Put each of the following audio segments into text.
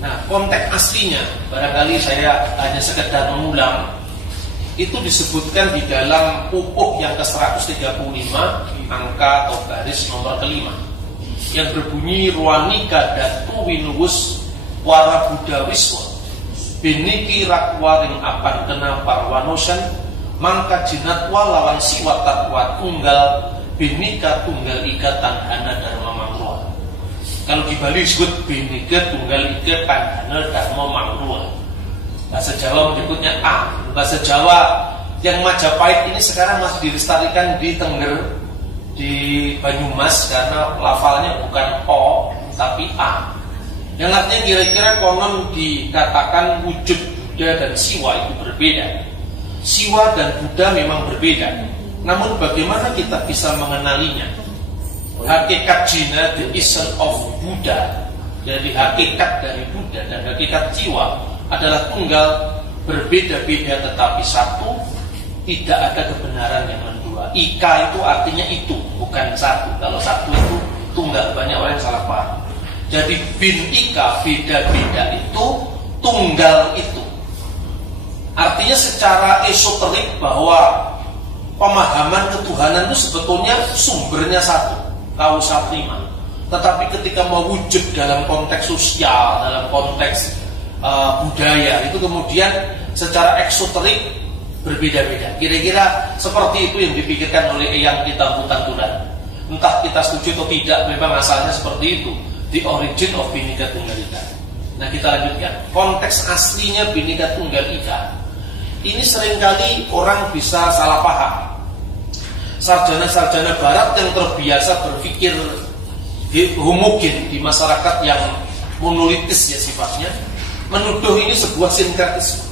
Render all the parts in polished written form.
Nah, konteks aslinya barangkali saya hanya sekedar mengulang. Itu disebutkan di dalam pupuk yang ke-135 angka atau baris nomor kelima yang berbunyi ruanika datu winuwus wara budawiswa biniki rakwaring apan kena parwanosan mangka jinatwa lawan siwat takwa tunggal binika tunggal ika tanhana dharma mangruwa. Kalau di Bali disebut binika tunggal ika tanhana dharma mangruwa. Bahasa Jawa menyebutnya A. Bahasa Jawa yang Majapahit ini sekarang masih dilestarikan di Tengger, di Banyumas, karena lafalnya bukan O tapi A. Yang artinya kira-kira konon dikatakan wujud Buddha dan Siwa itu berbeda. Siwa dan Buddha memang berbeda. Namun bagaimana kita bisa mengenalinya? Hakikat Jina, the essence of Buddha, jadi hakikat dari Buddha dan hakikat Jiwa adalah tunggal, berbeda-beda tetapi satu, tidak ada kebenaran yang mendua. Ika itu artinya itu, bukan satu. Kalau satu itu tunggal, banyak orang yang salah paham. Jadi bin ika, beda-beda itu, tunggal itu. Artinya secara esoterik bahwa pemahaman ketuhanan itu sebetulnya sumbernya satu, kausa prima. Tetapi ketika mewujud dalam konteks sosial, dalam konteks budaya, itu kemudian secara eksoterik berbeda-beda. Kira-kira seperti itu yang dipikirkan oleh Eyang Kita Butantulan. Entah kita setuju atau tidak, memang asalnya seperti itu. The origin of Bhinneka Tunggal Ika. Nah, kita lanjutkan. Konteks aslinya Bhinneka Tunggal Ika ini seringkali orang bisa salah paham. Sarjana-sarjana barat yang terbiasa berpikir homogen di masyarakat yang monolitis ya sifatnya, menuduh ini sebuah sinkretisme.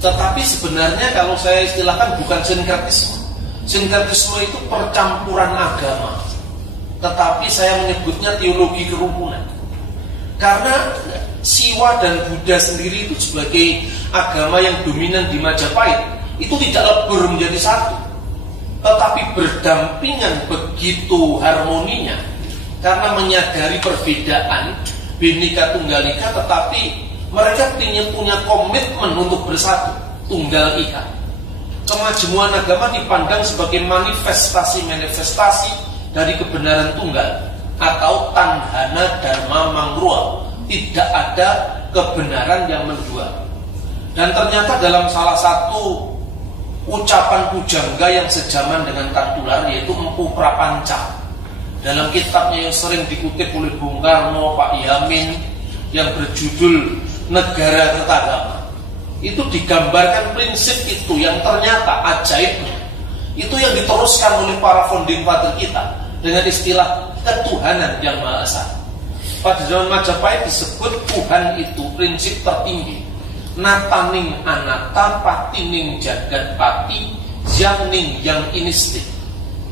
Tetapi sebenarnya kalau saya istilahkan bukan sinkretisme. Sinkretisme itu percampuran agama. Tetapi saya menyebutnya teologi kerukunan. Karena Siwa dan Buddha sendiri itu sebagai agama yang dominan di Majapahit itu tidak lebur menjadi satu, tetapi berdampingan begitu harmoninya. Karena menyadari perbedaan Bhinneka Tunggal Ika, tetapi mereka punya komitmen untuk bersatu, Tunggal Ika. Kemajemuan agama dipandang sebagai manifestasi dari kebenaran tunggal atau tanhana dharma mangruwa. Tidak ada kebenaran yang mendua. Dan ternyata dalam salah satu ucapan pujangga yang sejaman dengan Tantular, yaitu Empu Prapanca, dalam kitabnya yang sering dikutip oleh Bung Karno, Pak Yamin, yang berjudul Negara Kertagama, itu digambarkan prinsip itu yang ternyata ajaibnya itu yang diteruskan oleh para founding father kita dengan istilah ketuhanan yang Maha Esa. Pada zaman Majapahit disebut Tuhan itu prinsip tertinggi. Nataning anata patining jagat pati yangning yang inistik.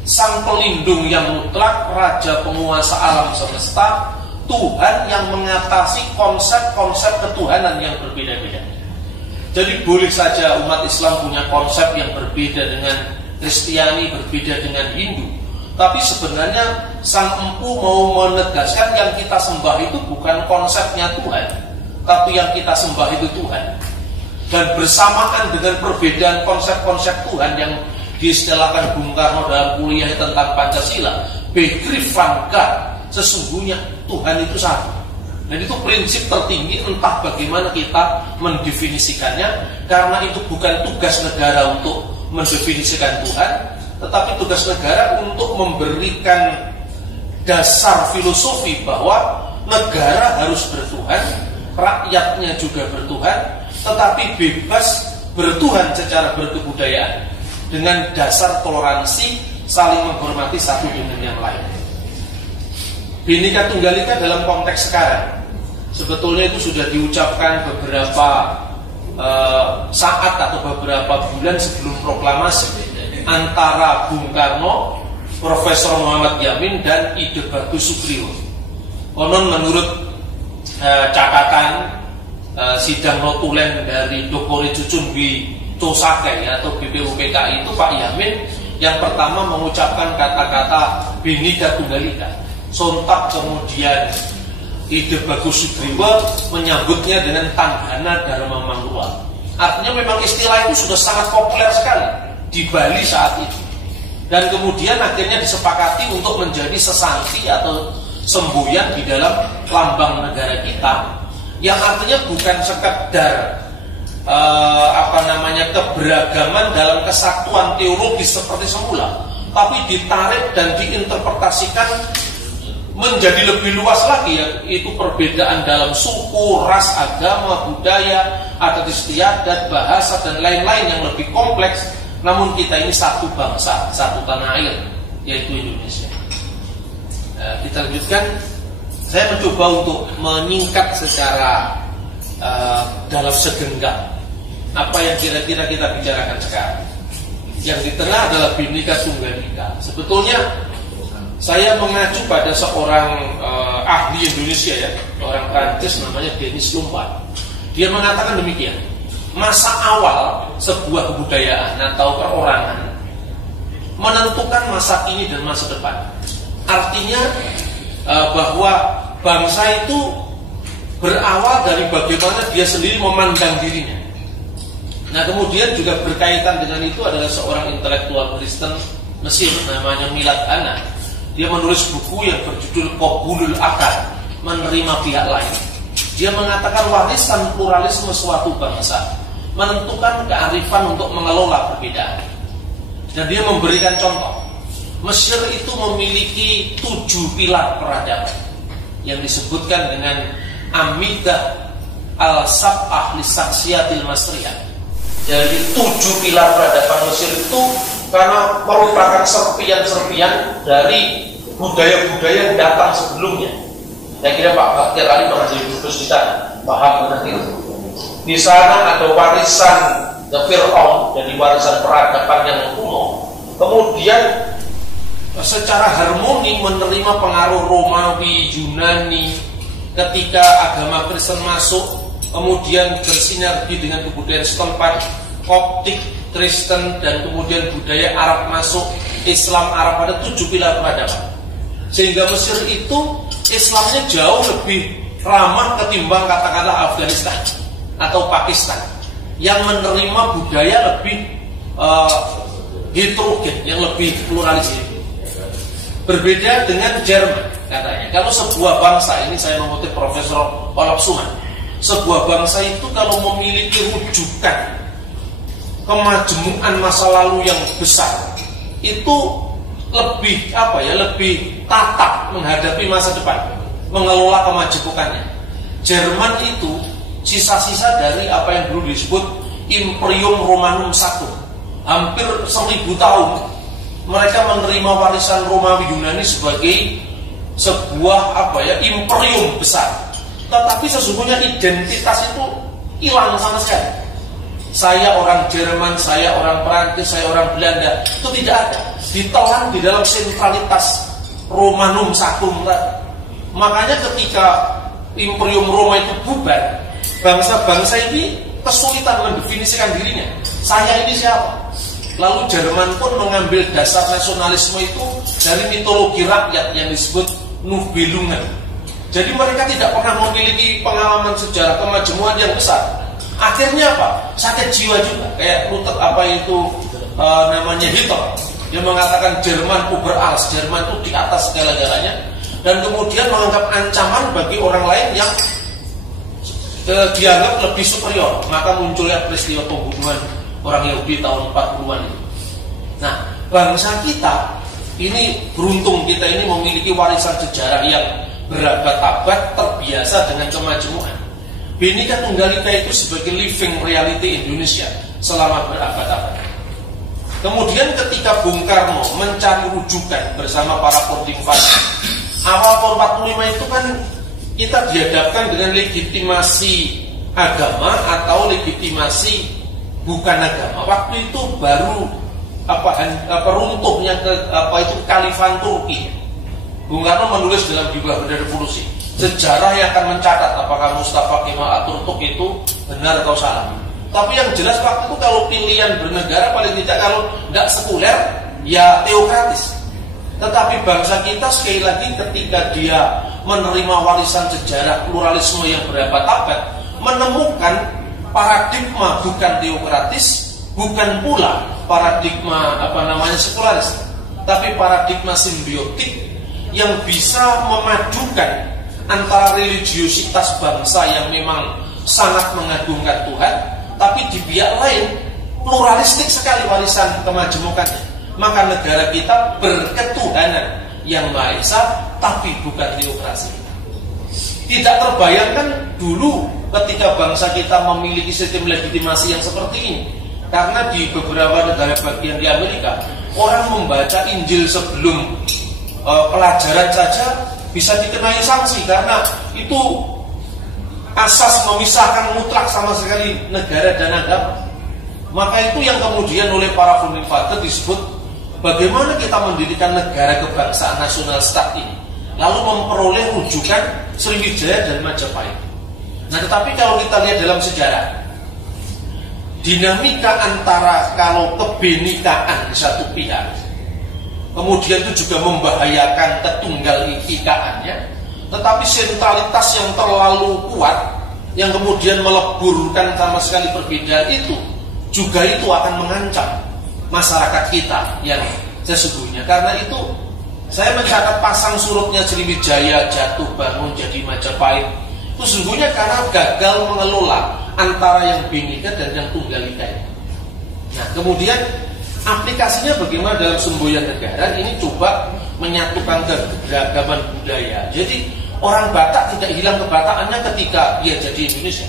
Sang pelindung yang mutlak, raja penguasa alam semesta, Tuhan yang mengatasi konsep-konsep ketuhanan yang berbeda-beda. Jadi boleh saja umat Islam punya konsep yang berbeda dengan Kristiani, berbeda dengan Hindu. Tapi sebenarnya Sang Empu mau menegaskan yang kita sembah itu bukan konsepnya Tuhan, tapi yang kita sembah itu Tuhan. Dan bersamaan dengan perbedaan konsep-konsep Tuhan yang diistilahkan Bung Karno dalam kuliah tentang Pancasila, Begrip van God, sesungguhnya Tuhan itu satu. Dan itu prinsip tertinggi, entah bagaimana kita mendefinisikannya, karena itu bukan tugas negara untuk mendefinisikan Tuhan, tetapi tugas negara untuk memberikan dasar filosofi bahwa negara harus bertuhan, rakyatnya juga bertuhan, tetapi bebas bertuhan secara berkebudayaan dengan dasar toleransi, saling menghormati satu dengan yang lain. Bhinneka Tunggal Ika dalam konteks sekarang sebetulnya itu sudah diucapkan beberapa saat atau beberapa bulan sebelum proklamasi antara Bung Karno, Profesor Muhammad Yamin, dan Ide Bagus Supriyo. Konon menurut catatan sidang notulen dari Dokore Cucumbi Cosake atau BPUPKI itu, Pak Yamin yang pertama mengucapkan kata-kata Bhinneka Tunggal Ika. Sontak kemudian Ide Bagus Sugriwa menyambutnya dengan Tanggana Dharma Mangruwa. Artinya memang istilah itu sudah sangat populer sekali di Bali saat itu. Dan kemudian akhirnya disepakati untuk menjadi sesanti atau semboyan di dalam lambang negara kita, yang artinya bukan sekedar keberagaman dalam kesatuan teologis seperti semula, tapi ditarik dan diinterpretasikan menjadi lebih luas lagi, yaitu perbedaan dalam suku, ras, agama, budaya, adat istiadat, bahasa, dan lain-lain yang lebih kompleks. Namun kita ini satu bangsa, satu tanah air, yaitu Indonesia. Kita lanjutkan. Saya mencoba untuk menyingkat secara dalam segenggam apa yang kira-kira kita bicarakan sekarang. Yang di tengah adalah Bhinneka Tunggal Ika. Sebetulnya saya mengacu pada seorang ahli Indonesia, ya, orang Prancis namanya Denis Lombard. Dia mengatakan demikian: masa awal sebuah kebudayaan atau perorangan menentukan masa kini dan masa depan. Artinya bahwa bangsa itu berawal dari bagaimana dia sendiri memandang dirinya. Nah, kemudian juga berkaitan dengan itu adalah seorang intelektual Kristen Mesir namanya Milad Ana. Dia menulis buku yang berjudul Qabulul Akad, menerima pihak lain. Dia mengatakan warisan pluralisme suatu bangsa menentukan kearifan untuk mengelola perbedaan. Dan dia memberikan contoh. Mesir itu memiliki 7 pilar peradaban yang disebutkan dengan Amidah al-Sab'ah li-Saksiyatil Masriyah. Jadi 7 pilar peradaban Mesir itu karena merupakan serpian-serpian dari budaya-budaya yang datang sebelumnya. Saya kira Pak Baktir Ali mengajar khusus di sana, paham nanti itu. Di sana ada warisan Fir'aun, jadi warisan peradaban yang kuno. Kemudian secara harmoni menerima pengaruh Romawi, Yunani. Ketika agama Kristen masuk, kemudian bersinergi dengan kebudayaan setempat, Koptik, Kristen, dan kemudian budaya Arab masuk, Islam Arab, ada 7 pilar peradaban. Sehingga Mesir itu Islamnya jauh lebih ramah ketimbang katakanlah Afghanistan atau Pakistan yang menerima budaya lebih heterogen, yang lebih pluralis. Berbeda dengan Jerman katanya. Kalau sebuah bangsa, ini saya mengutip Profesor Olaf Suman, sebuah bangsa itu kalau memiliki rujukan kemajemukan masa lalu yang besar, itu lebih lebih tatap menghadapi masa depan, mengelola kemajemukannya. Jerman itu sisa-sisa dari apa yang dulu disebut Imperium Romanum Sacrum. Hampir 1000 tahun mereka menerima warisan Romawi Yunani sebagai sebuah imperium besar. Tetapi sesungguhnya identitas itu hilang sama sekali. Saya orang Jerman, saya orang Perancis, saya orang Belanda, itu tidak ada. Ditelan di dalam sentralitas Romanum Sacrum. Makanya ketika Imperium Roma itu bubar, bangsa-bangsa ini kesulitan mendefinisikan dirinya. Saya ini siapa? Lalu Jerman pun mengambil dasar nasionalisme itu dari mitologi rakyat yang disebut Nibelungen. Jadi mereka tidak pernah memiliki pengalaman sejarah kemajemukan yang besar. Akhirnya apa? Sakit jiwa juga. Kayak Luther namanya Hitler yang mengatakan Jerman Überalls, Jerman itu di atas segala-galanya, dan kemudian menganggap ancaman bagi orang lain yang dianggap lebih superior. Maka munculnya peristiwa pembunuhan orang Yahudi tahun 40-an itu. Nah, bangsa kita ini beruntung, kita ini memiliki warisan sejarah yang berabad-abad terbiasa dengan kemajemukan. Bhinneka Tunggal Ika itu sebagai living reality Indonesia selama berabad-abad. Kemudian ketika Bung Karno mencari rujukan bersama para founding father, awal tahun 45 itu kan kita dihadapkan dengan legitimasi agama atau legitimasi bukan agama. Waktu itu baru runtuhnya Khalifah Turki. Bung Karno menulis dalam Gibah Benda Revolusi, sejarah yang akan mencatat apakah Mustafa Kemal Atatürk itu benar atau salah. Tapi yang jelas waktu itu kalau pilihan bernegara paling tidak kalau tidak sekuler ya teokratis. Tetapi bangsa kita sekali lagi ketika dia menerima warisan sejarah pluralisme yang berabad-abad, menemukan paradigma bukan teokratis, bukan pula paradigma sekularis, tapi paradigma simbiotik yang bisa memadukan antara religiositas bangsa yang memang sangat mengagungkan Tuhan, tapi di pihak lain pluralistik sekali warisan kemajemukannya. Maka negara kita berketuhanan yang Maha Esa, tapi bukan teokrasi. Tidak terbayangkan dulu ketika bangsa kita memiliki sistem legitimasi yang seperti ini. Karena di beberapa negara bagian di Amerika, orang membaca Injil sebelum pelajaran saja bisa dikenai sanksi, karena itu asas memisahkan mutlak sama sekali negara dan agama. Maka itu yang kemudian oleh para founding father disebut bagaimana kita mendirikan negara kebangsaan nasional stat ini, lalu memperoleh rujukan Sriwijaya dan Majapahit. Nah, tetapi kalau kita lihat dalam sejarah, dinamika antara kalau kebenekaan di satu pihak, kemudian itu juga membahayakan ketunggal ikaannya, tetapi sentralitas yang terlalu kuat, yang kemudian meleburkan sama sekali perbedaan itu, juga itu akan mengancam masyarakat kita yang sesungguhnya. Karena itu saya mencatat pasang surutnya Sriwijaya jatuh bangun jadi Majapahit itu sesungguhnya karena gagal mengelola antara yang bhinneka dan yang tunggal ika. Nah, kemudian aplikasinya bagaimana dalam semboyan negara ini, coba menyatukan keberagaman budaya. Jadi orang Batak tidak hilang kebatakannya ketika dia jadi Indonesia.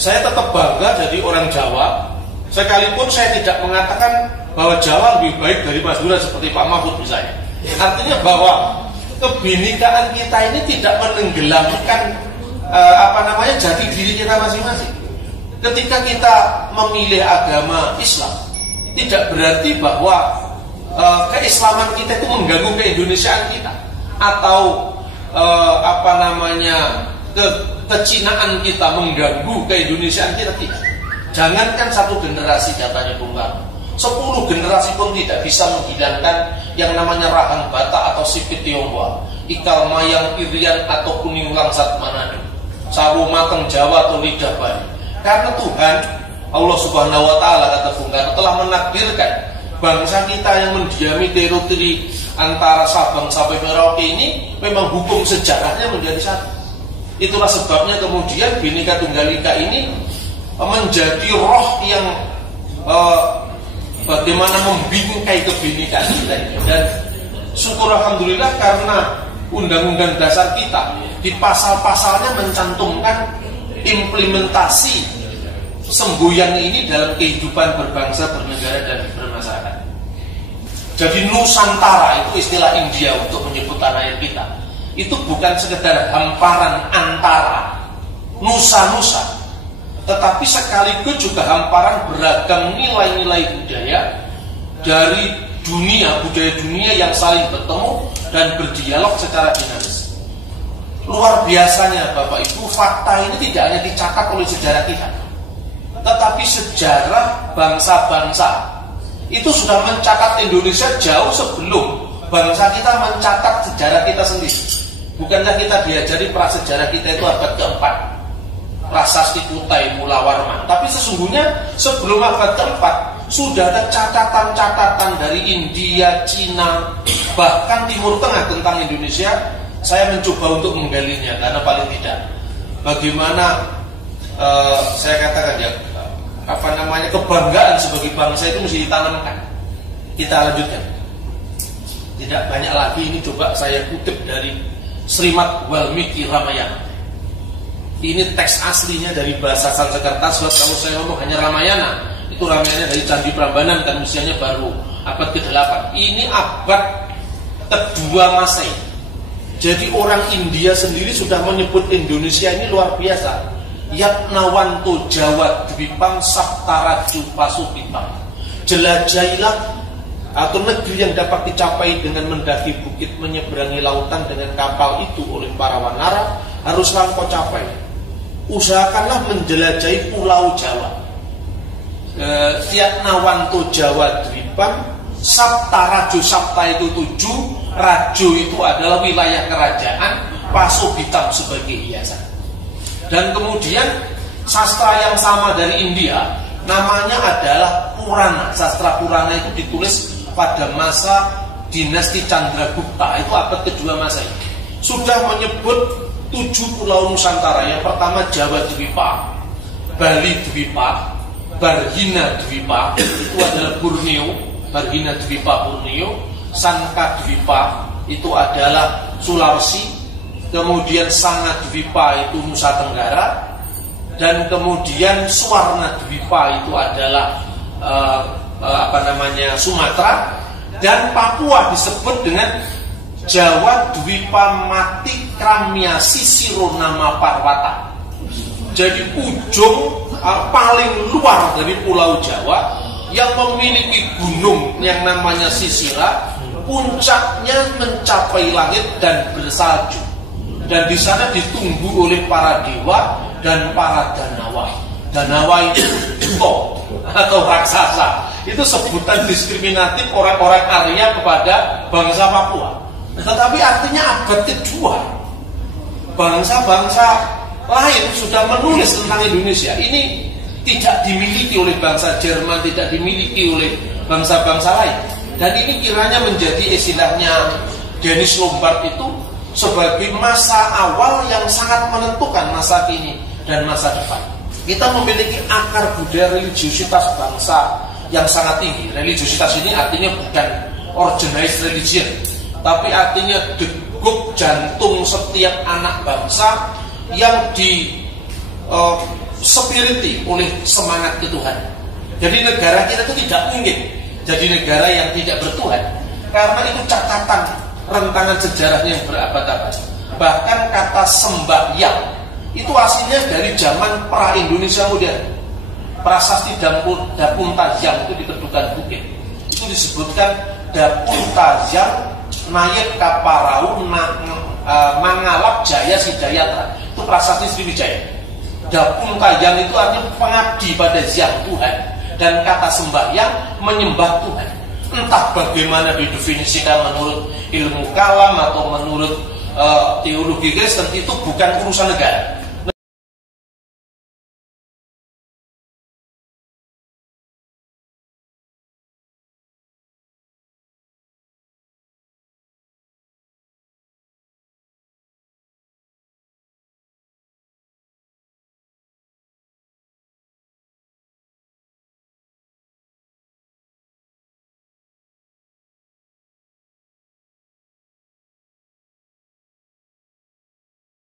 Saya tetap bangga jadi orang Jawa, sekalipun saya tidak mengatakan bahwa Jawa lebih baik dari Madura seperti Pak Mahfud misalnya. Artinya bahwa kebinekaan kita ini tidak menenggelamkan jati diri kita masing-masing. Ketika kita memilih agama Islam, tidak berarti bahwa keislaman kita itu mengganggu keindonesiaan kita, atau kecinaan kita mengganggu keindonesiaan kita, tidak. Jangankan satu generasi, katanya Bung Karno, 10 generasi pun tidak bisa menghilangkan yang namanya rahang Batak atau sipit Tionghoa, ikal mayang Irian atau kuning langsat Manado, sawo mateng Jawa atau lidah Bali. Karena Tuhan Allah Subhanahu wa Ta'ala, kata Bung Karno, telah menakdirkan bangsa kita yang mendiami teritori antara Sabang sampai Merauke ini memang hukum sejarahnya menjadi satu. Itulah sebabnya kemudian Bhinneka Tunggal Ika ini menjadi roh yang bagaimana membingkai kebinekaan kita ini. Dan syukur alhamdulillah karena undang-undang dasar kita di pasal-pasalnya mencantumkan implementasi semboyan ini dalam kehidupan berbangsa, bernegara, dan bermasyarakat. Jadi Nusantara itu istilah India untuk menyebut tanah air kita. Itu bukan sekedar hamparan antara nusa-nusa, tetapi sekaligus juga hamparan beragam nilai-nilai budaya dari dunia, budaya dunia yang saling bertemu dan berdialog secara dinamis. Luar biasanya Bapak Ibu, fakta ini tidak hanya dicatat oleh sejarah kita, tetapi sejarah bangsa-bangsa itu sudah mencatat Indonesia jauh sebelum bangsa kita mencatat sejarah kita sendiri. Bukankah kita diajari prasejarah kita itu abad keempat, Prasasti Kutai Mula Warman. Tapi sesungguhnya sebelum abad keempat sudah ada catatan-catatan dari India, Cina, bahkan Timur Tengah tentang Indonesia. Saya mencoba untuk menggalinya karena paling tidak bagaimana saya katakan ya, kebanggaan sebagai bangsa itu mesti ditanamkan. Kita lanjutkan. Tidak banyak lagi, ini coba saya kutip dari Srimad Walmiki Ramayana. Ini teks aslinya dari bahasa Sanskerta. Sebab kalau saya ngomong hanya Ramayana, itu Ramayana dari Candi Prambanan, dan usianya baru abad ke-8. Ini abad kedua Masehi. Jadi orang India sendiri sudah menyebut Indonesia ini luar biasa. Yatnawanto Jawa Dwipang Saptaraju Pasupitang. Jelajahilah atau negeri yang dapat dicapai dengan mendaki bukit, menyeberangi lautan dengan kapal itu oleh para wanara, haruslah kau capai. Usahakanlah menjelajahi pulau Jawa. Yatnawanto Jawa Dwipang Saptaraju, Sapta itu 7, Rajo itu adalah wilayah kerajaan, pasobitam sebagai hiasan. Dan kemudian sastra yang sama dari India namanya adalah Purana. Sastra Purana itu ditulis pada masa dinasti Chandragupta, itu abad kedua Masehi. Sudah menyebut 7 pulau Nusantara. Yang pertama Jawa Dwipa, Bali Dwipa, Barhina Dwipa, itu adalah Borneo, Barhina Dwipa Borneo, Sanka Dwipa itu adalah Sulawesi, kemudian Sanga Dwipa itu Nusa Tenggara, dan kemudian Suwarna Dwipa itu adalah Sumatera, dan Papua disebut dengan Jawa Dwipa Mati Kramya Sisiro Nama Parwata. Jadi ujung paling luar dari Pulau Jawa yang memiliki gunung yang namanya Sisira, puncaknya mencapai langit dan bersalju. Dan di sana ditunggu oleh para dewa dan para danawa. Danawa itu juto atau raksasa. Itu sebutan diskriminatif orang-orang Arya kepada bangsa Papua. Tetapi artinya abad kedua bangsa-bangsa lain sudah menulis tentang Indonesia. Ini tidak dimiliki oleh bangsa Jerman, tidak dimiliki oleh bangsa-bangsa lain. Dan ini kiranya menjadi istilahnya Dennis Lombard itu sebagai masa awal yang sangat menentukan masa kini dan masa depan. Kita memiliki akar budaya religiositas bangsa yang sangat tinggi. Religiositas ini artinya bukan organized religion, tapi artinya degup jantung setiap anak bangsa yang spiriti oleh semangat ketuhanan. Jadi negara kita itu tidak mungkin jadi negara yang tidak bertuhan, karena itu catatan rentangan sejarahnya yang berabad-abad. Bahkan kata sembahyang itu aslinya dari zaman pra Indonesia modern. Prasasti Dapun Tajam itu di Kedukan Bukit itu disebutkan Dapun Tajam Nayek Kaparau Mangalap Jaya Sidayatra. Itu prasasti Sriwijaya. Dapun Tajam itu artinya pengabdi pada Zat Tuhan, dan kata sembahyang menyembah Tuhan. Entah bagaimana didefinisikan menurut ilmu kalam atau menurut teologi Kristen, itu bukan urusan negara.